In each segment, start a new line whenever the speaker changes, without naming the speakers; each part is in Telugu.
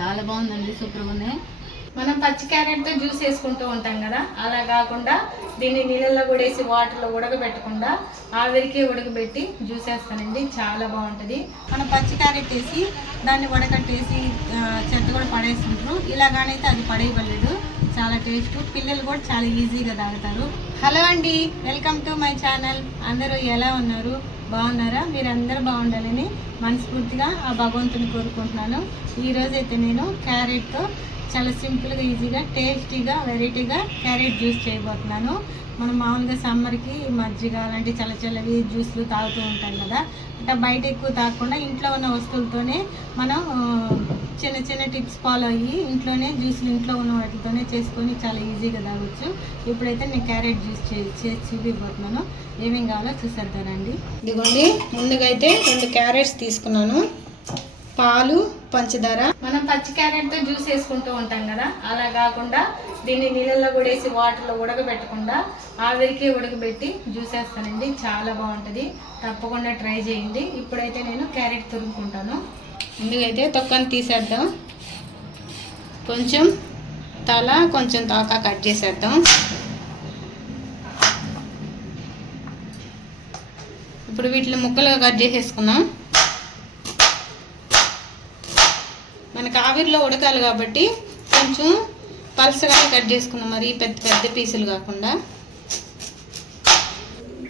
చాలా బాగుందండి సూపర్గా ఉన్నాయి.
మనం పచ్చి క్యారెట్తో జ్యూస్ వేసుకుంటూ ఉంటాం కదా అలా కాకుండా దీన్ని నీళ్ళల్లో కూడా వేసి వాటర్లో ఉడకబెట్టకుండా ఆవిరికి ఉడకబెట్టి జ్యూస్ వేస్తానండి చాలా బాగుంటుంది. మనం పచ్చి క్యారెట్ వేసి దాన్ని ఉడకట్టేసి చెత్త కూడా పడేస్తుంటారు. ఇలాగానైతే అది పడేయబడలేదు. చాలా టేస్ట్. పిల్లలు కూడా చాలా ఈజీగా తాగుతారు. హలో అండి వెల్కమ్ టు మై ఛానల్. అందరూ ఎలా ఉన్నారు? బాగున్నారా? మీరు బాగుండాలని మనస్ఫూర్తిగా ఆ భగవంతుని కోరుకుంటున్నాను. ఈరోజైతే అయితే నేను క్యారెట్తో చాలా సింపుల్గా ఈజీగా టేస్టీగా వెరైటీగా క్యారెట్ జ్యూస్ చేయబోతున్నాను. మనం మామూలుగా సమ్మర్కి మజ్జిగ అలాంటి చల్ల చల్లవి జ్యూస్లు తాగుతూ ఉంటాం కదా. అంటే బయట ఎక్కువ తాగకుండా ఇంట్లో ఉన్న వస్తువులతోనే మనం చిన్న చిన్న టిప్స్ ఫాలో అయ్యి ఇంట్లోనే జ్యూస్లు ఇంట్లో ఉన్న వాటితోనే చేసుకొని చాలా ఈజీగా తాగొచ్చు. ఇప్పుడైతే నేను క్యారెట్ జ్యూస్ చే చేసి చూపిపోతున్నాను ఏమేం కావాలో చూసేద్దానండి ఇదిగోండి ముందుగా అయితే రెండు క్యారెట్స్ తీసుకున్నాను. పాలు పంచదార. మనం పచ్చి క్యారెట్తో జ్యూస్ వేసుకుంటూ ఉంటాం కదా అలా కాకుండా దీన్ని నీళ్ళల్లో కూడా వేసి వాటర్లో ఉడకబెట్టకుండా ఆవిరికి ఉడకబెట్టి జ్యూస్ వేస్తానండి. చాలా బాగుంటుంది. తప్పకుండా ట్రై చేయండి. ఇప్పుడైతే నేను క్యారెట్ తురుముకుంటాను. ముందుగైతే తొక్కని తీసేద్దాం. కొంచెం తల కొంచెం తోక కట్ చేసేద్దాం. ఇప్పుడు వీటిని ముక్కలుగా కట్ చేసేసుకుందాం. మనకు ఆవిరిలో ఉడకాలి కాబట్టి కొంచెం పలసగా కట్ చేసుకున్నాం మరి పెద్ద పెద్ద పీసులు కాకుండా.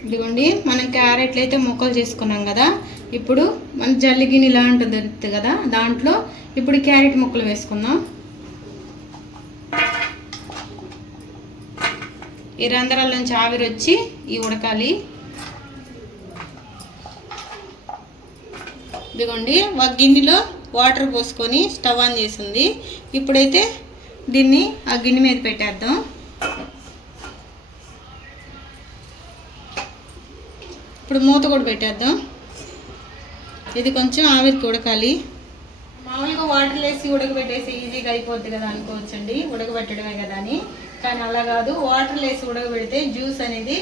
ఇదిగోండి మనం క్యారెట్లు అయితే ముక్కలు చేసుకున్నాం కదా. ఇప్పుడు మన జల్లి గిన్నె ఇలా ఉంటుంది కదా దాంట్లో ఇప్పుడు క్యారెట్ ముక్కలు వేసుకుందాం. ఈ రంధ్రాల నుంచి ఆవిరి వచ్చి ఈ ఉడకాలి. ఇదిగోండి ఒక గిన్నెలో వాటర్ పోసుకొని స్టవ్ ఆన్ చేసింది. ఇప్పుడైతే దీన్ని ఆ గిన్నె మీద పెట్టేద్దాం. ఇప్పుడు మూత కూడా పెట్టేద్దాం. ఇది కొంచెం ఆవిరికి ఉడకాలి. మామూలుగా వాటర్ వేసి ఉడకబెట్టేసి ఈజీగా అయిపోద్ది కదా అనుకోవచ్చండి. ఉడకబెట్టడమే కదా అని. కానీ అలా కాదు వాటర్ వేసి ఉడకబెడితే జ్యూస్ అనేది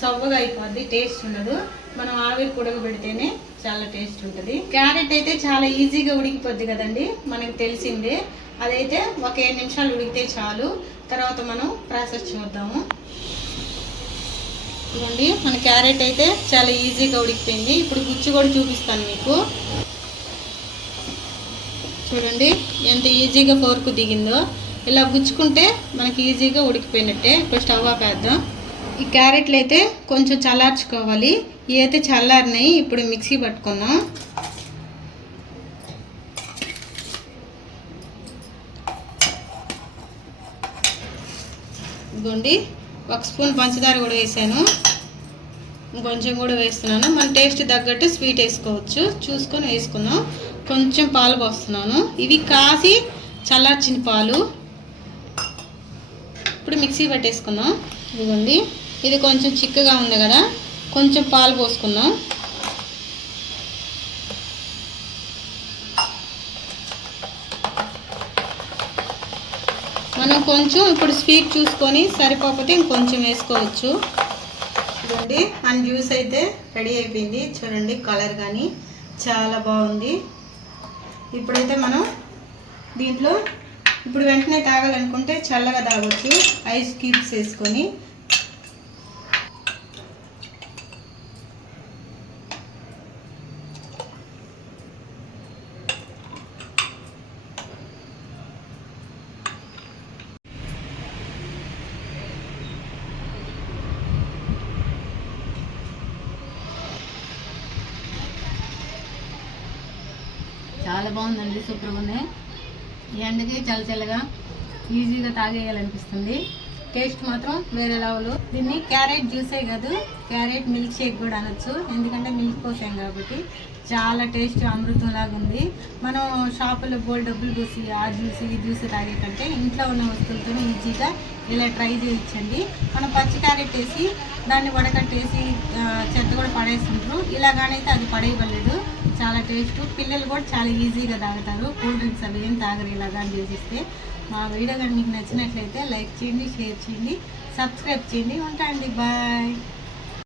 సవ్వగా అయిపోద్ది టేస్ట్ ఉండదు. మనం ఆవిరికి ఉడకబెడితేనే చాలా టేస్ట్ ఉంటుంది. క్యారెట్ అయితే చాలా ఈజీగా ఉడికిపోద్ది కదండి మనకు తెలిసిందే. అదైతే ఒక ఏడు నిమిషాలు ఉడికితే చాలు. తర్వాత మనం ప్రాసెస్ చూద్దాము. ఇదిగోండి మన క్యారెట్ అయితే చాలా ఈజీగా ఉడికిపోయింది. ఇప్పుడు గుచ్చి కూడా చూపిస్తాను మీకు. చూడండి ఎంత ఈజీగా ఫోర్కు దిగిందో. ఇలా గుచ్చుకుంటే మనకి ఈజీగా ఉడికిపోయినట్టే. ఇప్పుడు స్టవ్ ఆపేద్దాం ఈ క్యారెట్లు అయితే కొంచెం చల్లార్చుకోవాలి. ఇవి అయితే చల్లారినాయి. ఇప్పుడు మిక్సీ పట్టుకుందాం. ఇదిగోండి. ఒక స్పూన్ పంచదార కూడా వేసాను. ఇంకొంచెం కూడా వేస్తున్నాను. మన టేస్ట్ తగ్గట్టు స్వీట్ వేసుకోవచ్చు. చూసుకొని వేసుకుందాం. కొంచెం పాలు పోస్తున్నాను. ఇవి కాసి చల్లార్చిన పాలు. ఇప్పుడు మిక్సీ పట్టేసుకుందాం. ఇదిగోండి. ఇది కొంచెం చిక్కగా ఉంది కదా. కొంచెం పాలు పోసుకుందాం. మనం కొంచెం ఇప్పుడు స్వీట్ చూసుకొని సరిపోకపోతే ఇంకొంచెం వేసుకోవచ్చు. చూడండి మన జ్యూస్ అయితే రెడీ అయిపోయింది. చూడండి కలర్ కానీ చాలా బాగుంది. ఇప్పుడైతే మనం దీంట్లో ఇప్పుడు వెంటనే తాగాలనుకుంటే చల్లగా తాగొచ్చు. ఐస్ క్యూబ్స్ వేసుకొని
చాలా బాగుందండి సూపర్గా ఉంది ఎండకి చల్ల చల్లగా ఈజీగా తాగేయాలనిపిస్తుంది.
టేస్ట్ మాత్రం వేరే లెవెల్. దీన్ని క్యారెట్ జ్యూసే కాదు క్యారెట్ మిల్క్ షేక్ కూడా అనొచ్చు. ఎందుకంటే మిల్క్ పోసాం కాబట్టి చాలా టేస్ట్ అమృతం లాగా ఉంది. మనం షాపులో బోల్ డబ్బులు పోసి ఆ జ్యూస్ ఈ జ్యూస్ తాగే కంటే ఇంట్లో ఉన్న వస్తువులతో ఈజీగా ఇలా ట్రై చేయించండి మనం పచ్చి క్యారెట్ వేసి దాన్ని వడకట్టేసి చెత్త కూడా పడేస్తుంటారు. ఇలాగానైతే అది పడేయవలేదు చాలా టేస్ట్. పిల్లలు కూడా చాలా ఈజీగా తాగుతారు. కూల్ డ్రింక్స్ అవి ఏం తాగరు ఇలాగా అని చేసిస్తే మా వీడియో కానీ మీకు నచ్చినట్లయితే లైక్ చేయండి షేర్ చేయండి సబ్స్క్రైబ్ చేయండి. ఉంటాండి బాయ్.